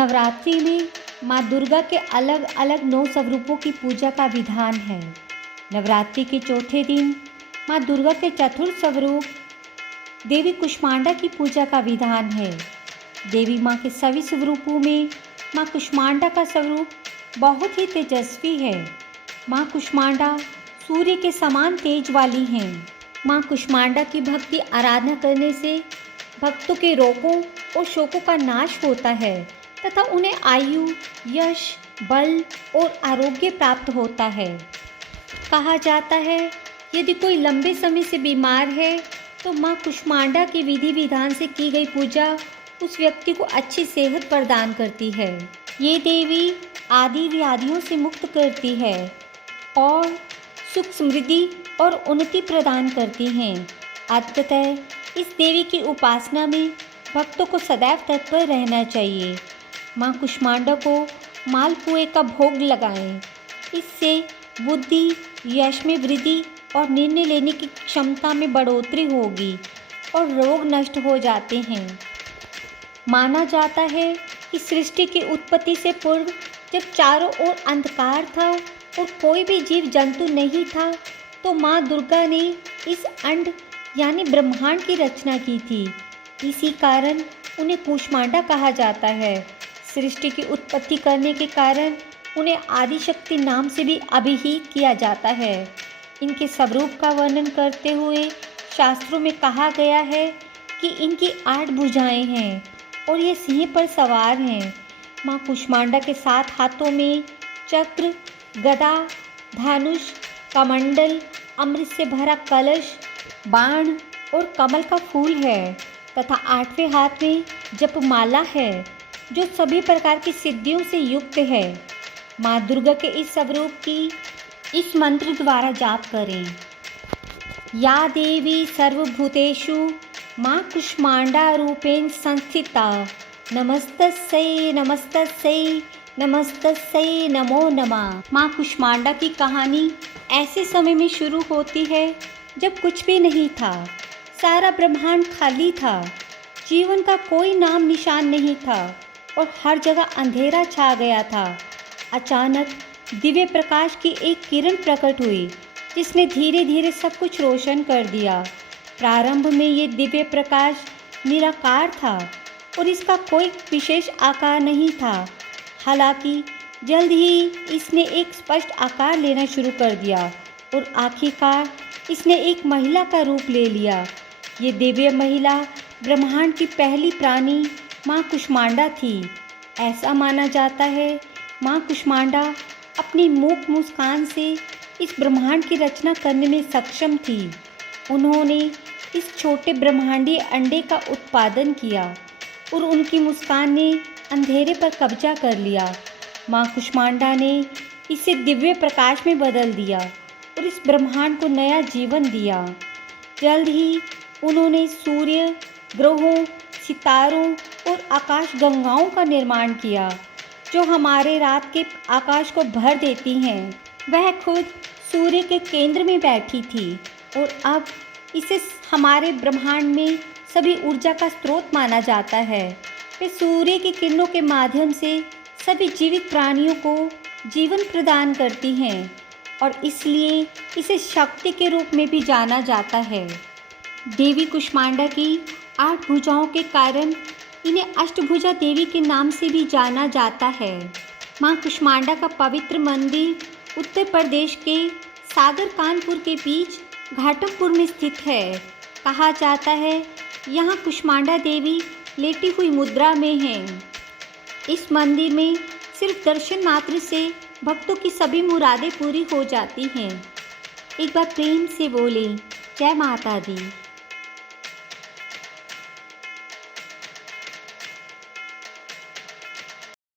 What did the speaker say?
नवरात्रि में माँ दुर्गा के अलग अलग 9 स्वरूपों की पूजा का विधान है। नवरात्रि के चौथे दिन माँ दुर्गा के चतुर्थ स्वरूप देवी कुष्मांडा की पूजा का विधान है। देवी माँ के सभी स्वरूपों में माँ कुष्मांडा का स्वरूप बहुत ही तेजस्वी है। माँ कुष्मांडा सूर्य के समान तेज वाली हैं। माँ कुष्मांडा की भक्ति आराधना करने से भक्तों के रोगों और शोकों का नाश होता है तथा उन्हें आयु, यश, बल और आरोग्य प्राप्त होता है। कहा जाता है यदि कोई लंबे समय से बीमार है तो माँ कुष्मांडा की विधि विधान से की गई पूजा उस व्यक्ति को अच्छी सेहत प्रदान करती है। ये देवी आदि व्याधियों से मुक्त करती है और सुख समृद्धि और उन्नति प्रदान करती हैं। अंततः इस देवी की उपासना में भक्तों को सदैव तत्पर रहना चाहिए। माँ कुष्मांडा को मालपुए का भोग लगाएं। इससे बुद्धि, यश में वृद्धि और निर्णय लेने की क्षमता में बढ़ोतरी होगी और रोग नष्ट हो जाते हैं। माना जाता है कि सृष्टि की उत्पत्ति से पूर्व जब चारों ओर अंधकार था और कोई भी जीव जंतु नहीं था तो माँ दुर्गा ने इस अंड यानी ब्रह्मांड की रचना की थी। इसी कारण उन्हें कुष्मांडा कहा जाता है। सृष्टि की उत्पत्ति करने के कारण उन्हें आदिशक्ति नाम से भी अभिहित किया जाता है। इनके स्वरूप का वर्णन करते हुए शास्त्रों में कहा गया है कि इनकी 8 भुजाएं हैं और ये सिंह पर सवार हैं। माँ कुष्मांडा के 7 हाथों में चक्र, गदा, धनुष, कमंडल, अमृत से भरा कलश, बाण और कमल का फूल है तथा 8वें हाथ में जपमाला है जो सभी प्रकार की सिद्धियों से युक्त है। माँ दुर्गा के इस स्वरूप की इस मंत्र द्वारा जाप करें। या देवी सर्वभूतेषु माँ कुष्मांडा रूपेण संस्थिता नमस्तस्यै नमस्तस्यै नमस्तस्यै नमो नमः। माँ कुष्मांडा की कहानी ऐसे समय में शुरू होती है जब कुछ भी नहीं था। सारा ब्रह्मांड खाली था, जीवन का कोई नाम निशान नहीं था और हर जगह अंधेरा छा गया था। अचानक दिव्य प्रकाश की एक किरण प्रकट हुई जिसने धीरे धीरे सब कुछ रोशन कर दिया। प्रारंभ में ये दिव्य प्रकाश निराकार था और इसका कोई विशेष आकार नहीं था। हालांकि जल्द ही इसने एक स्पष्ट आकार लेना शुरू कर दिया और आखिरकार इसने एक महिला का रूप ले लिया। ये दिव्य महिला ब्रह्मांड की पहली प्राणी माँ कुष्मांडा थी। ऐसा माना जाता है माँ कुष्मांडा अपनी मूक मुस्कान से इस ब्रह्मांड की रचना करने में सक्षम थी। उन्होंने इस छोटे ब्रह्मांडीय अंडे का उत्पादन किया और उनकी मुस्कान ने अंधेरे पर कब्जा कर लिया। माँ कुष्मांडा ने इसे दिव्य प्रकाश में बदल दिया और इस ब्रह्मांड को नया जीवन दिया। जल्द ही उन्होंने सूर्य, ग्रहों, सितारों और आकाश गंगाओं का निर्माण किया जो हमारे रात के आकाश को भर देती हैं। वह खुद सूर्य के केंद्र में बैठी थी और अब इसे हमारे ब्रह्मांड में सभी ऊर्जा का स्रोत माना जाता है। वे सूर्य की किरणों के माध्यम से सभी जीवित प्राणियों को जीवन प्रदान करती हैं और इसलिए इसे शक्ति के रूप में भी जाना जाता है। देवी कुष्मांडा की 8 भुजाओं के कारण इन्हें अष्टभुजा देवी के नाम से भी जाना जाता है। माँ कुष्मांडा का पवित्र मंदिर उत्तर प्रदेश के सागर कानपुर के बीच घाटमपुर में स्थित है। कहा जाता है यहाँ कुष्मांडा देवी लेटी हुई मुद्रा में हैं। इस मंदिर में सिर्फ दर्शन मात्र से भक्तों की सभी मुरादें पूरी हो जाती हैं। एक बार प्रेम से बोले जय माता दी।